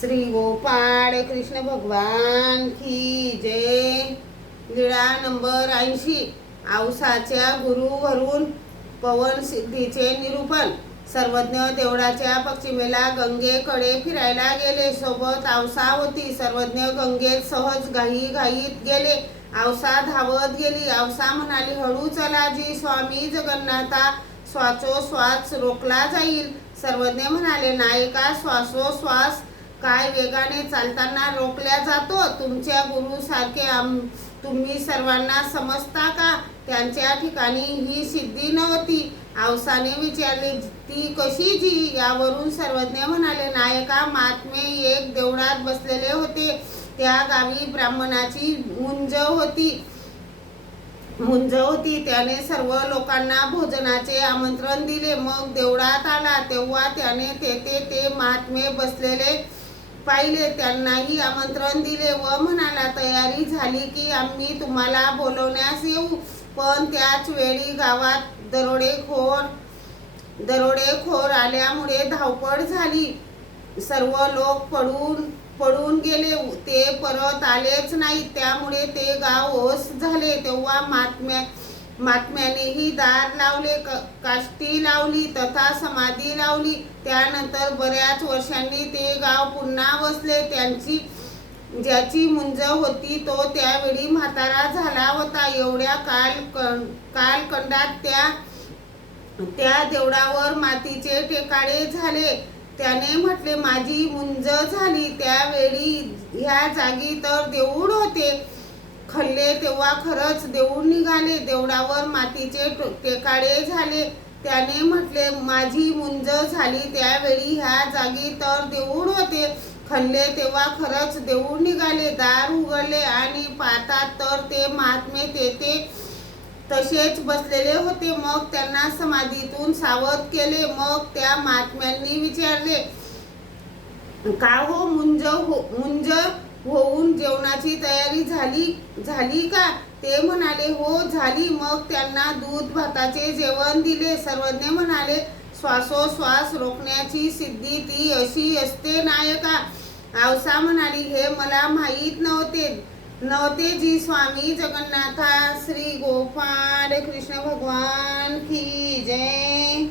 श्री गोपाळ कृष्ण भगवान की जय। लीळा नंबर 80। औसाच्या गुरुवरून पवन सिद्धीचे निरूपण। सर्वज्ञ देवळाच्या पश्चिमेला गंगेकडे फिरायला गेले। सोबत औसा होती। सर्वज्ञ गंगेत सहज घाईत गेले। औसा धावत गेली। औसा म्हणाली, हळू चला जी स्वामी जगन्नाथा, श्वासोश्वास रोखला जाईल। सर्वज्ञ म्हणाले, नायका, श्वासोश्वास काय वेगाने चालताना रोखल्या जातो? तुमच्या गुरुसारखे तुम्ही सर्वांना समजता का? त्यांच्या ठिकाणी ही सिद्धी नव्हती। औसाने विचारले, ती कशी जी? यावरून सर्वज्ञ म्हणाले, नायका, महात्मे एक देवळात बसलेले होते। त्या गावी ब्राह्मणाची मुंज होती। त्याने सर्व लोकांना भोजनाचे आमंत्रण दिले। मग देवळात आला तेव्हा त्याने तेथे ते महात्मे बसलेले पाहिले। त्यांनाही आमंत्रण दिले व म्हणाला, तयारी झाली की आम्ही तुम्हाला बोलवण्यास येऊ। पण त्याच वेळी गावात दरोडेखोर आल्यामुळे धावपळ झाली। सर्व लोक पळून गेले। ते परत आलेच नाहीत। त्यामुळे ते गाव ओस झाले। तेव्हा महात्म्यानेही दार लावले, काष्टी लावली तथा समाधी लावली। त्यानंतर बऱ्याच वर्षांनी ते गाव पुन्हा वसले। ज्याची मुंज होती तो त्यावेळी म्हातारा झाला होता। एवढ्या कालखंडात त्या देवळावर मातीचे टेकाडे झाले। त्याने म्हटले, माझी मुंज झाली त्यावेळी ह्या जागी तर देऊळ होते। खणले तेव्हा खरंच देऊळ निघाले। देवळावर मातीचे टेकाडे झाले। त्याने म्हटले, माझी मुंज झाली त्यावेळी ह्या जागी तर देऊळ होते। खणले तेव्हा खरंच देऊळ निघाले। दार उघडले आणि पाहतात तर ते महात्मे तेथे तसेच बसलेले होते। मग त्यांना समाधीतून सावध केले। मग त्या महात्म्यांनी विचारले, का हो, मुंज होऊन जेवणाची तयारी झाली का? ते म्हणाले, हो झाली। मग त्यांना दूध भाताचे जेवण दिले। सर्वज्ञ म्हणाले, श्वासोश्वास रोखण्याची सिद्धी ती अशी असते नायका? औसा म्हणाली, हे मला माहीत नव्हते जी स्वामी जगन्नाथा। श्री गोपाळ कृष्ण भगवान की जय।